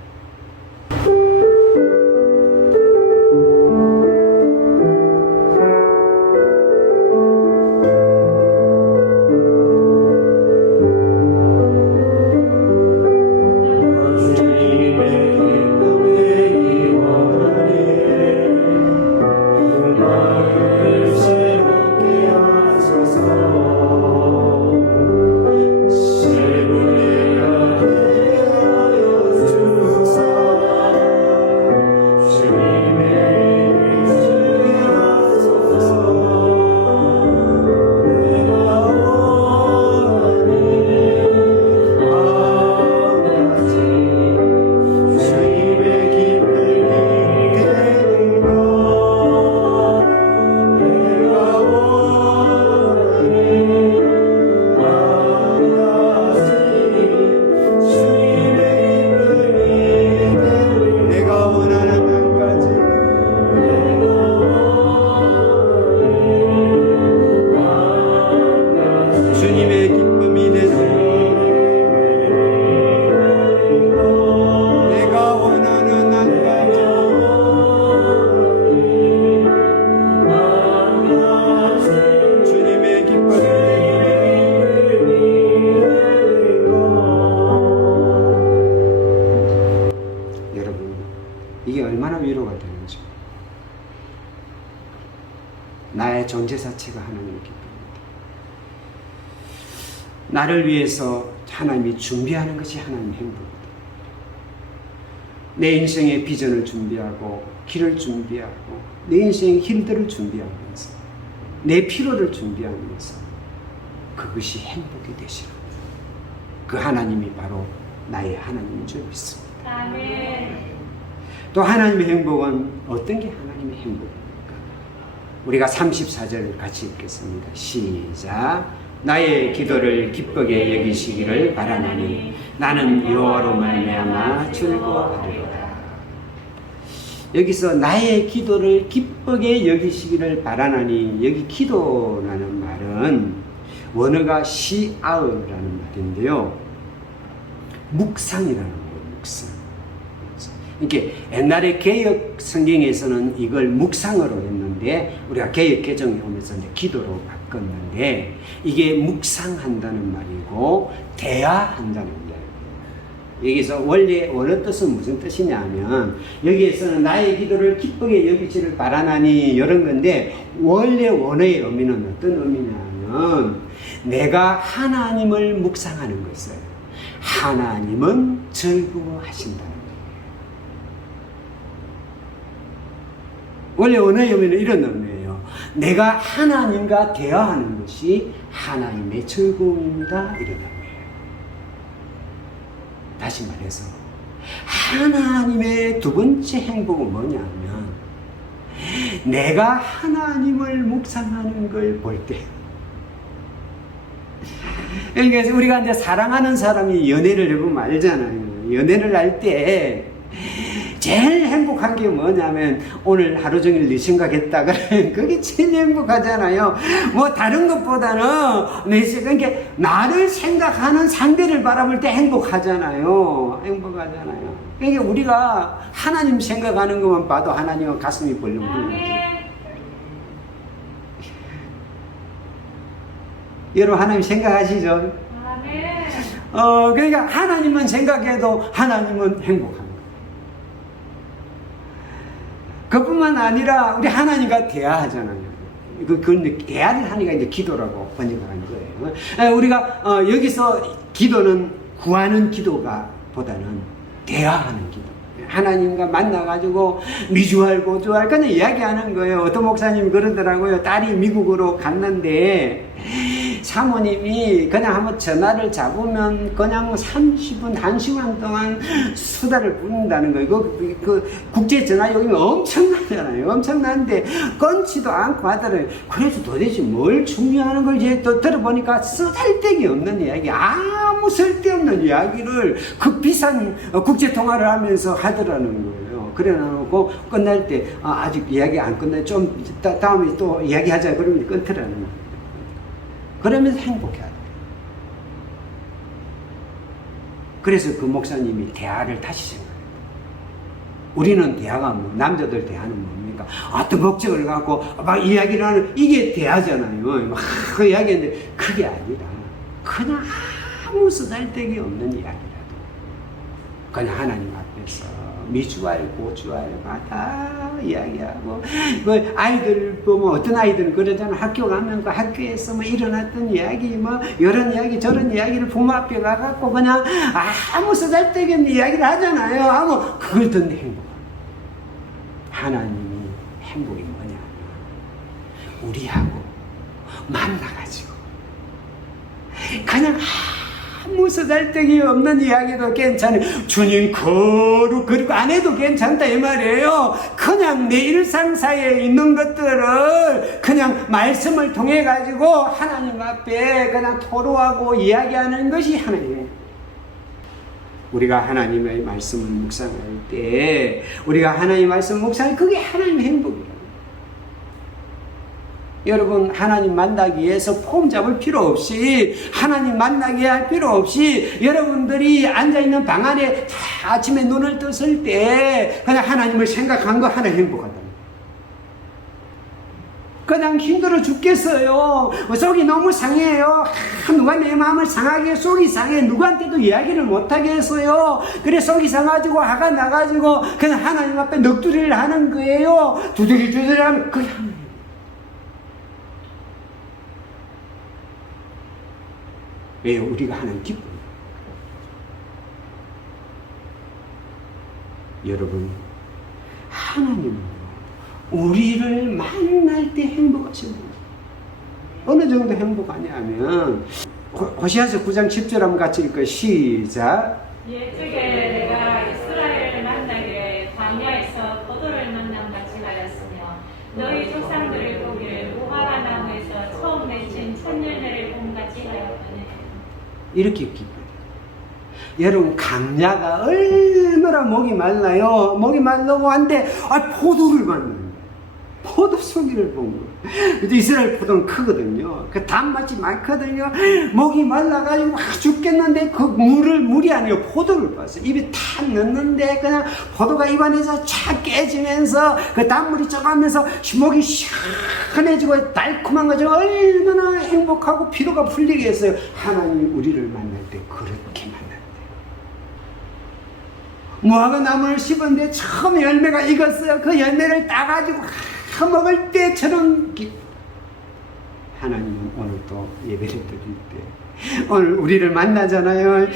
나의 존재 자체가 하나님의 기쁨입니다. 나를 위해서 하나님이 준비하는 것이 하나님의 행복입니다. 내 인생의 비전을 준비하고 길을 준비하고 내 인생의 힘들을 준비하면서 내 필요를 준비하면서 그것이 행복이 되시라. 그 하나님이 바로 나의 하나님인 줄 믿습니다. 아멘. 또 하나님의 행복은 어떤 게 하나님의 행복입니까? 우리가 34절 같이 읽겠습니다. 시작. 나의 기도를 기쁘게 여기시기를 바라나니 나는 여호와로 말미암아 즐거워하리로다. 여기서 나의 기도를 기쁘게 여기시기를 바라나니, 여기 기도라는 말은 원어가 시아으라는 말인데요, 묵상이라는 거예요. 묵상. 이렇게 옛날에 개역 성경에서는 이걸 묵상으로 했는데 우리가 개역 개정에 오면서 이제 기도로 바꿨는데, 이게 묵상한다는 말이고 대화한다는 말이에요. 여기서 원래 원어 뜻은 무슨 뜻이냐면, 여기에서는 나의 기도를 기쁘게 여기지를 바라나니 이런 건데, 원래 원어의 의미는 어떤 의미냐면 내가 하나님을 묵상하는 것을 하나님은 즐거워하신다는 거예요. 원래 원어의 의미는 이런 의미예요. 내가 하나님과 대화하는 것이 하나님의 즐거움입니다, 이런 의미예요. 다시 말해서 하나님의 두 번째 행복은 뭐냐면, 내가 하나님을 묵상하는 걸 볼 때, 그러니까 우리가 이제 사랑하는 사람이 연애를 해보면 알잖아요. 연애를 할 때 제일 행복한 게 뭐냐면, 오늘 하루 종일 네 생각했다 그러면 그게 제일 행복하잖아요. 뭐 다른 것보다는 그러니까 나를 생각하는 상대를 바라볼 때 행복하잖아요. 행복하잖아요. 그러니까 우리가 하나님 생각하는 것만 봐도 하나님은 가슴이 벌렁벌렁하죠. 여러분 하나님 생각하시죠? 그러니까 하나님만 생각해도 하나님은 행복합니다. 그뿐만 아니라 우리 하나님과 대화하잖아요. 그건 대화를 하니까 이제 기도라고 번역하는 거예요. 우리가 여기서 기도는 구하는 기도가 보다는 대화하는 기도. 하나님과 만나가지고 미주알 고주알 그냥 이야기하는 거예요. 어떤 목사님이 그러더라고요. 딸이 미국으로 갔는데 사모님이 그냥 한번 전화를 잡으면 그냥 30분, 1시간 동안 수다를 부른다는 거예요. 그 국제 전화요금이 엄청나잖아요. 엄청난데 끊지도 않고 하더라고요. 그래서 도대체 뭘 중요하는 걸 이제 또 들어보니까 쓰잘데기 없는 이야기, 아무 쓸데없는 이야기를 그 비싼 국제 통화를 하면서 하더라는 거예요. 그래 놓고 끝날 때 아직 이야기 안 끝나, 좀 다음에 또 이야기하자 그러면 끊더라는 거예요. 그러면서 행복해야 돼. 그래서 그 목사님이 대화를 다시 생각해요. 우리는 대화가 남자들 대화는 뭡니까? 어떤 목적을 갖고 막 이야기를 하는, 이게 대화잖아요. 막 이야기하는데 그게 아니라 그냥 아무 쓰잘데기 없는 이야기라도 그냥 하나님 앞에서 미주알 고주알마다 이야기하고, 뭐 아이들 보면 어떤 아이들은 그러잖아. 학교 가면 그 학교에서 뭐 일어났던 이야기, 뭐 이런 이야기 저런 이야기를 부모 앞에 가갖고 그냥 아무 쓰잘데기 없는 이야기를 하잖아요. 아무 그걸 듣는 행복. 하나님이 행복이 뭐냐? 우리하고 만나가지고 그냥 아무 쓰잘데기 없는 이야기도 괜찮아요. 주님 거룩 안 해도 괜찮다 이 말이에요. 그냥 내 일상사에 있는 것들을 그냥 말씀을 통해 가지고 하나님 앞에 그냥 토로하고 이야기하는 것이 하나님이에요. 우리가 하나님의 말씀을 묵상할 때, 우리가 하나님의 말씀을 묵상할 때 그게 하나님의 행복이에요. 여러분, 하나님 만나기 위해서 폼 잡을 필요 없이, 하나님 만나게 할 필요 없이, 여러분들이 앉아있는 방 안에 아침에 눈을 떴을 때 그냥 하나님을 생각한 거 하나 행복하다. 그냥 힘들어 죽겠어요. 속이 너무 상해요. 누가 내 마음을 상하게 해. 속이 상해. 누구한테도 이야기를 못하게 했어요. 그래 속이 상가지고 화가 나가지고 그냥 하나님 앞에 넋두리를 하는 거예요. 두드리 하면 그게 하나님. 왜요? 우리가 하나님 기쁨. 여러분, 하나님은 우리를 만날 때 행복하십니다. 어느 정도 행복하냐면 호시아서 9장 10절 한번 같이 읽을까요? 시작. 옛적에 내가 이스라엘을 만나기에 광야에서 포도를 만난 같이 하였으며 너희 조상들을 보기를 무화과 나무에서 처음 맺힌 첫 열매를 본 같이 하였거늘. 이렇게 기뻐요. 여러분, 강야가 얼마나 목이 말라요. 목이 말라고 한데 포도를 만나는 거예요. 포도 송이를 본 거예요. 이스라엘 포도는 크거든요. 그 단맛이 많거든요. 목이 말라가지고 막 죽겠는데 그 물이 아니에요. 포도를 봤어요. 입에 탁 넣는데 그냥 포도가 입안에서 쫙 깨지면서 그 단물이 쪄가면서 목이 시원해지고 달콤한 거죠. 얼마나 행복하고 피로가 풀리겠어요. 하나님 우리를 만날 때 그렇게 만날 때. 무화과 나무를 심었는데 처음 열매가 익었어요. 그 열매를 따가지고 먹을 때처럼 하나님은 오늘 또 예배를 드릴 때 오늘 우리를 만나잖아요.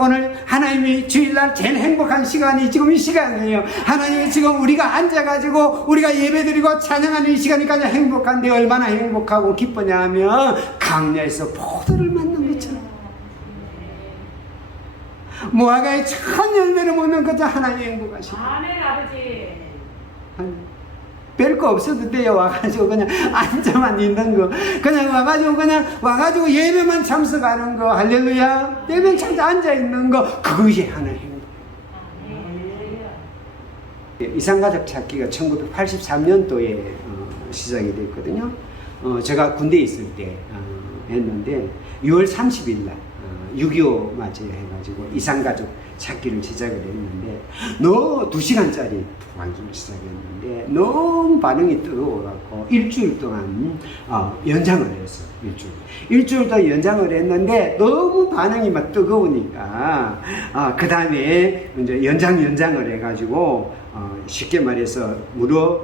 오늘 하나님이 주일날 제일 행복한 시간이 지금 이 시간이에요. 하나님이 지금 우리가 앉아가지고 우리가 예배드리고 찬양하는 이 시간이 가장 행복한데 얼마나 행복하고 기쁘냐 하면 강야에서 포도를 만난 것처럼 무화과의 첫 열매를 먹는 것도 하나님이 행복하시고. 아멘 아버지. 별거 없어도 돼요. 와가지고 그냥 앉아만 있는 거, 그냥 와가지고 예배만 참석하는 거, 할렐루야. 예배 참석 앉아 있는 거, 그것이 하는 행복. 이산가족 찾기가 1983년도에 시작이 됐거든요. 제가 군대에 있을 때 했는데 6월 30일 날 6.25 맞이해가지고 이산가족 찾기를 시작을 했는데 2시간짜리 방송을 시작했는데 너무 반응이 뜨거워갖고 일주일 동안 연장을 했어요. 일주일 동안 연장을 했는데 너무 반응이 막 뜨거우니까 그 다음에 이제 연장을 해가지고 쉽게 말해서 무려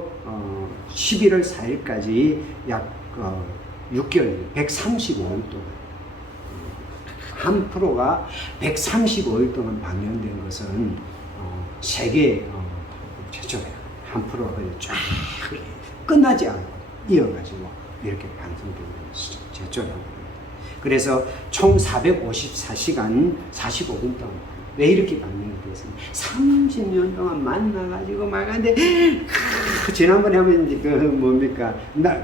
11월 4일까지 약 6개월 135일 동안 한 프로가 135일 동안 방영된 것은 세계 최초로 한 프로가 쫙 끝나지 않고 이어가지고 이렇게 방송되고 최초라고 합니다. 그래서 총 454시간 45분 동안 왜 이렇게 방영이 됐습니까? 30년 동안 만나가지고 말하는데 지난번에 하면 이제 그 뭡니까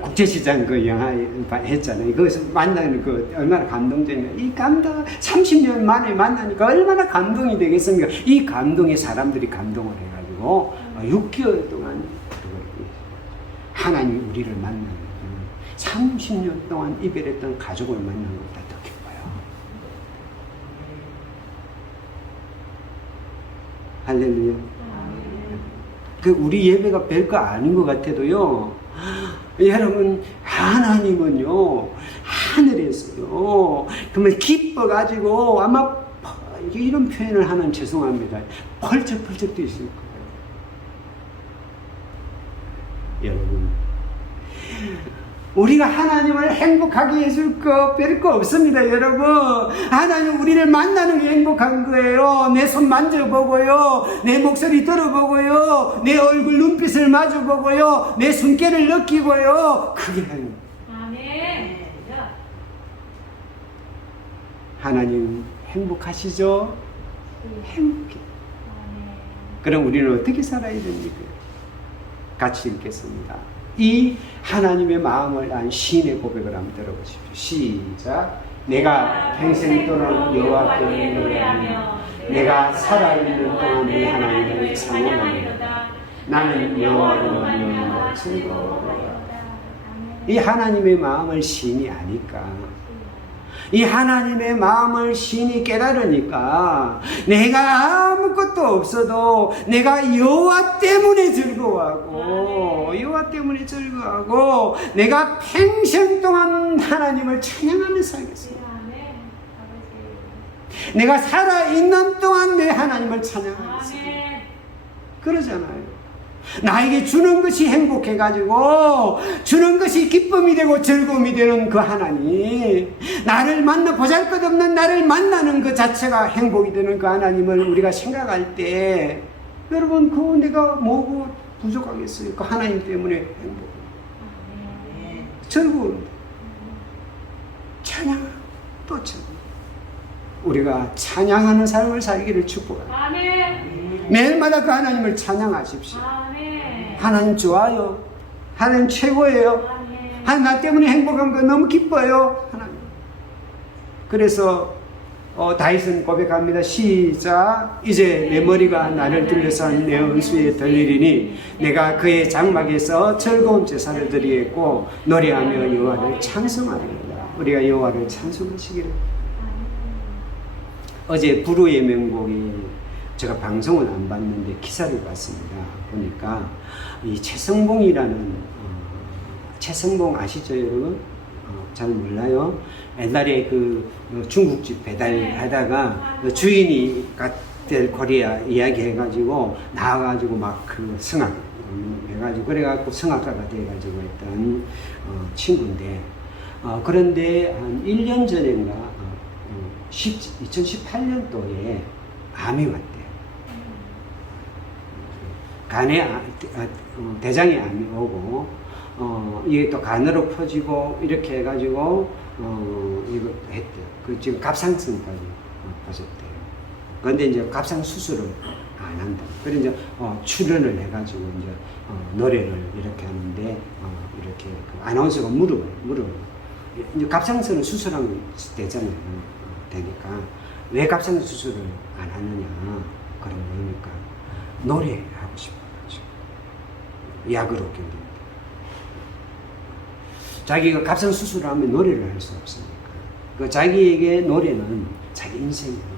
국제시장 그 영화 했잖아요. 거기서 만나는 그 얼마나 감동적이냐. 이 감동 30년 만에 만나니까 얼마나 감동이 되겠습니까? 이 감동에 사람들이 감동을 해가지고 6개월 동안 하나님 우리를 만나는 30년 동안 이별했던 가족을 만난 것보다 더 기뻐요. 할렐루야. 그 우리 예배가 별거 아닌 것 같아도요. 여러분 하나님은요 하늘에서요 정말 기뻐가지고 아마 이런 표현을 하면 죄송합니다. 펄쩍펄쩍 뛰실 거예요. 여러분 우리가 하나님을 행복하게 해줄 거 별거 없습니다. 여러분 하나님 우리를 만나는 게 행복한 거예요. 내 손 만져보고요, 내 목소리 들어보고요, 내 얼굴 눈빛을 마주보고요, 내 숨결을 느끼고요, 그게 행복. 아멘. 하나님 행복하시죠? 행복해. 그럼 우리는 어떻게 살아야 됩니까? 같이 읽겠습니다. 이 하나님의 마음을 안 시인의 고백을 한번 들어보십시오. 시작. 내가 평생 동안 여호와께 노래하며 내가 살아있는 동안 내 하나님을 찬양하리로다. 나는 여호와로 말미암아 즐거워하리로다. 이 하나님의 마음을 시인이 아니까, 이 하나님의 마음을 시인이 깨달으니까 내가 아무것도 없어도 내가 여호와 때문에 즐거워하고, 여호와 때문에 즐거워하고 내가 평생 동안 하나님을 찬양하며 살겠습니다. 내가 살아있는 동안 내 하나님을 찬양하겠습니다. 그러잖아요. 나에게 주는 것이 행복해가지고 주는 것이 기쁨이 되고 즐거움이 되는 그 하나님, 나를 만나 보잘것없는 나를 만나는 그 자체가 행복이 되는 그 하나님을 우리가 생각할 때, 여러분 그 내가 뭐고 부족하겠어요? 그 하나님 때문에 행복, 즐거움, 찬양, 또 찬양. 우리가 찬양하는 삶을 살기를 축복합니다. 매일마다 그 하나님을 찬양하십시오. 하나님 좋아요. 하나님 최고예요. 하나님 나 때문에 행복한 거 너무 기뻐요. 하나님. 그래서 다윗은 고백합니다. 시작. 이제 내 머리가 나를 둘러싼 내 원수에 들리리니 내가 그의 장막에서 즐거운 제사를 드리겠고 노래하며 여호와를 찬송하리로다. 우리가 여호와를 찬송하시기를. 어제 불후의 명곡이 제가 방송은 안 봤는데 기사를 봤습니다. 보니까 이 최성봉이라는 최성봉 아시죠 여러분? 잘 몰라요. 옛날에 그 중국집 배달하다가 주인이 갓델 코리아 이야기 해가지고 나와가지고 막 그 성악 해가지고 그래갖고 성악가가 돼가지고 했던 친구인데, 그런데 한 1년 전인가 2018년도에 암이 왔대요. 간에 대장에 암이 오고 이게 또 간으로 퍼지고 이렇게 해가지고 이거 했대요. 그 지금 갑상선까지 퍼졌대요. 그런데 이제 갑상 수술을 안 한다. 그래서 이제 출연을 해가지고 이제 노래를 이렇게 하는데 이렇게 그 아나운서가 물어요. 이제 갑상선을 수술하면 되잖아요. 되니까 왜 갑상선 수술을 안 하느냐? 그런 거니까 노래하고 싶어가지고 약으로 견딥니다. 자기가 갑상 수술을 하면 노래를 할 수 없으니까 그 자기에게 노래는 자기 인생이니까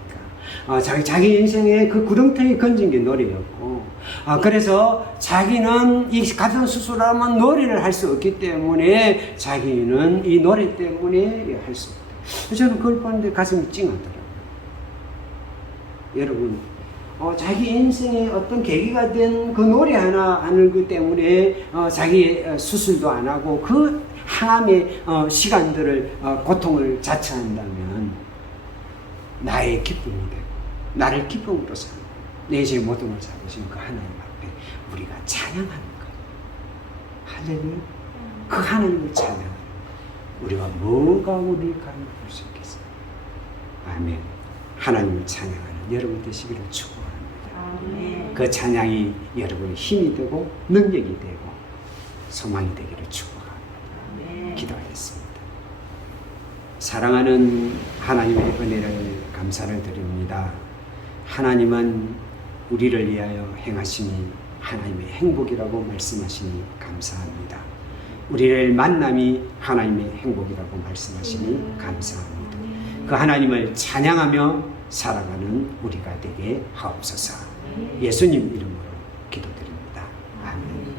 자기 인생에 그 구렁텅이 건진 게 노래였고, 그래서 자기는 이 갑상 수술을 하면 노래를 할 수 없기 때문에 자기는 이 노래 때문에 할 수 없다. 저는 그걸 보는데 가슴이 찡하더라고요. 여러분, 자기 인생에 어떤 계기가 된 그 노래 하나 하는 것 때문에 자기 수술도 안 하고 그 항암의 시간들을 고통을 자처한다면 나의 기쁨이 되고 나를 기쁨으로 사는 거예요. 내 인생의 모든 걸 잡으신 그 하나님 앞에 우리가 찬양하는 거예요. 할렐루야. 그 하나님을 찬양하는 거예요. 우리가 뭐가 우리를 가르칠 수 있겠어요? 아멘. 하나님을 찬양하는 여러분 되시기를 축복합니다. 아멘. 그 찬양이 여러분의 힘이 되고 능력이 되고 소망이 되기를 축복합니다. 아멘. 기도하겠습니다. 사랑하는 하나님의 은혜를 감사를 드립니다. 하나님은 우리를 위하여 행하심이 하나님의 행복이라고 말씀하시니 감사합니다. 우리를 만남이 하나님의 행복이라고 말씀하시니 감사합니다. 그 하나님을 찬양하며 살아가는 우리가 되게 하옵소서. 예수님 이름으로 기도드립니다. 아멘.